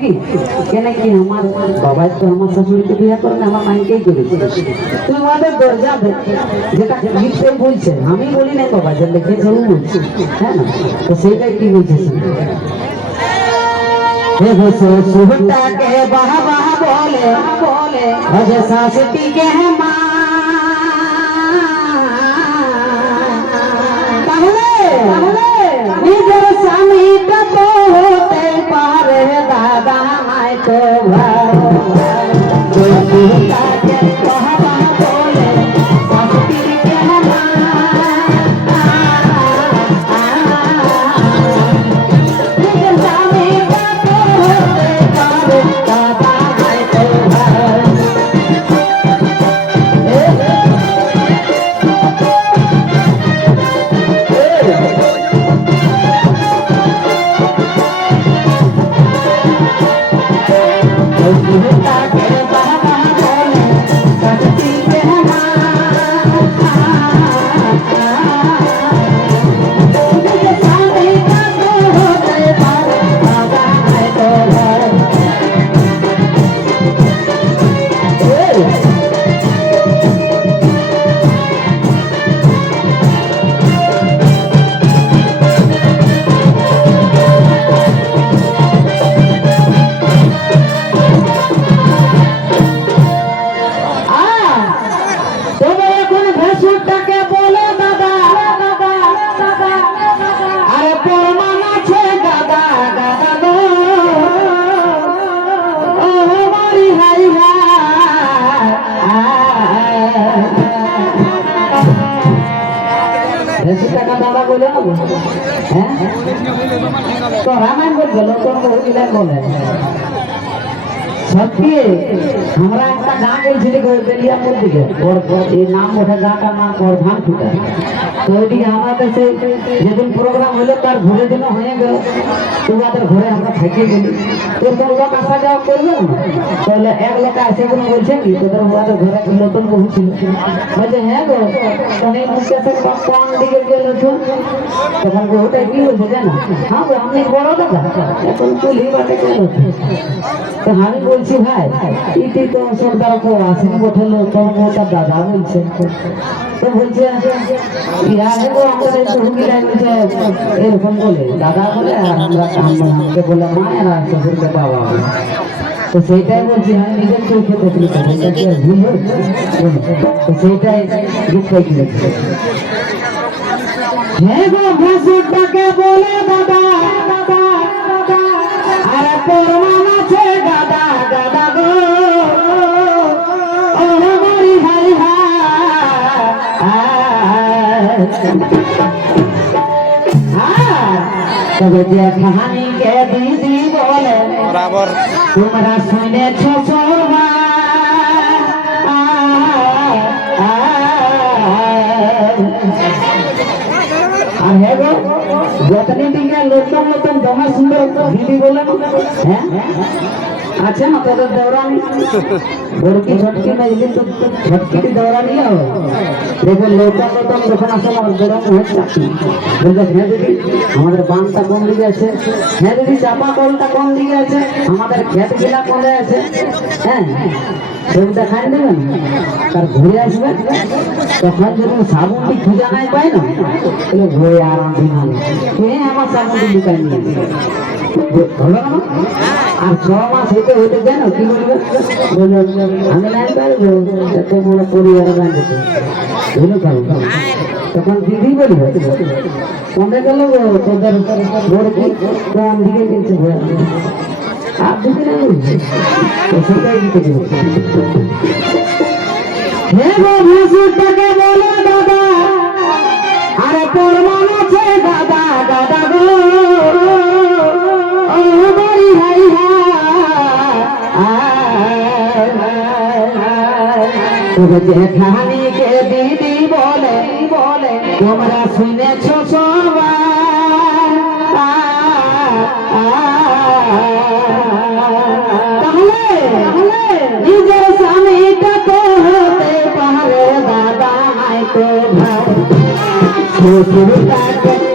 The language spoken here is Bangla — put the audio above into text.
কি আমার বাবা তো আমার শাশুড়িকে বিয়ে করে না, আমার মাইকেই করেছে। তুই আমাদের দরজা যেটা লিখতে বলছে, আমি বলি না বাবা, যে লিখেছে ও বলছে, হ্যাঁ না? তো সেইটাই কি বলছে, শ্বশুরটাকে বাহা বাহা বলে বলে অজে শাশুড়িকে মা। তাহলে নিজের স্বামীটা তো হতে পারে দাদা, নাই তো শ্বশুরটাকে বাহা বাহা বলে শাশুড়িকে মা। নিজের স্বামীটা তো হতে পারে দাদা, নাই তো টাকা দাদা বলে হ্যাঁ তো রামায়ণ বলবে লোক বলে সত্যি। আমরা একটা গান গেছিল বেলিয়াপুর দিকে, এই নাম ওঠে গানটার নাম প্রধান ফুটা। তো ওইদিকে আমাদের সেই যেদিন প্রোগ্রাম হলো তার ঘুরে দিনও হয়ে গেল, তোমাদের ঘরে আমরা থেকে গেলি। তোর লোক আসা যাওয়া করবে না, তাহলে এক লোক আসে কোনো বলছে কি তোদের ওদের ঘরে নতুন বহু ছিল, বলছে হ্যাঁ গো তখন এই মুখে কোন দিকে গেল তখন বহুটা কি বলছে জানো, হ্যাঁ গো আপনি বড় দাদা এখন তুলি বাটে গেল। তো আমি বলছি ভাই ইতি তো সরকার আসেনি বঠলো তখন তার দাদা বলছে। তো বলছে এরকম বলে দাদা বলে আর আমরা আমাকে বলে মা এরা শ্বশুরকে বাবা বলে। তো সেইটাই বলছি আমি নিজের চোখে দেখলি, ভুল তো সেইটাই গীতটাই কিনেছি। হ্যাঁ গো ভাসুরটাকে বলে দাদা দাদা আর প্রমাণ আছে দাদা দাদা গো ও মরি হাই তবে যে কাহানিকে দিদি বলে তোমরা শুনেছ আর হ্যাঁ গো যতদিন দিকে নতুন নতুন জমা সুন্দর দিদি বলে হ্যাঁ আছে না তোদের দৌড়ানি বড়কি ছটকি মেজলি তো ছটকি দৌড়ানি দেখো নৌকা প্রথম যখন আসে আমার গরম হচ্ছে বলবে হ্যাঁ দিদি আমাদের বাঁধটা কোন দিকে আছে, হ্যাঁ দিদি চাপা কলটা কোন দিকে আছে, আমাদের ক্ষেত গিলা কোনে আছে, হ্যাঁ সেটা খাই দেবেন। তার ঘুরে আসবে তখন যদি সাবুনটি খুঁজে নাই পায় না তাহলে ঘুরে আরাম দিন আমার সাবুনটি লুকাই নিয়ে হলো না। আর 6 মাস হইতে হইতে জানো কি বলবে, আমি নাই পারবো এত বড় পরিবার বাঁধতে ধুলো খাবো। তখন দিদি বলবে কোনে গেল তোদের বড়কি কোন দিকে গেছে আর দিদি না বলছে তো সেটাই দিতে হ্যাঁ গো ভাসুরটাকে বলে দাদা আরে প্রমাণ আছে দাদা দাদা গো ও মরি হাই তবে যে কাহানিকে দিদি বলে বলে তোমরা শুনেছ সবাই তাহলে নিজের স্বামীটা তো হতে পারে দাদা, নাই তো ভাই শ্বশুরটাকে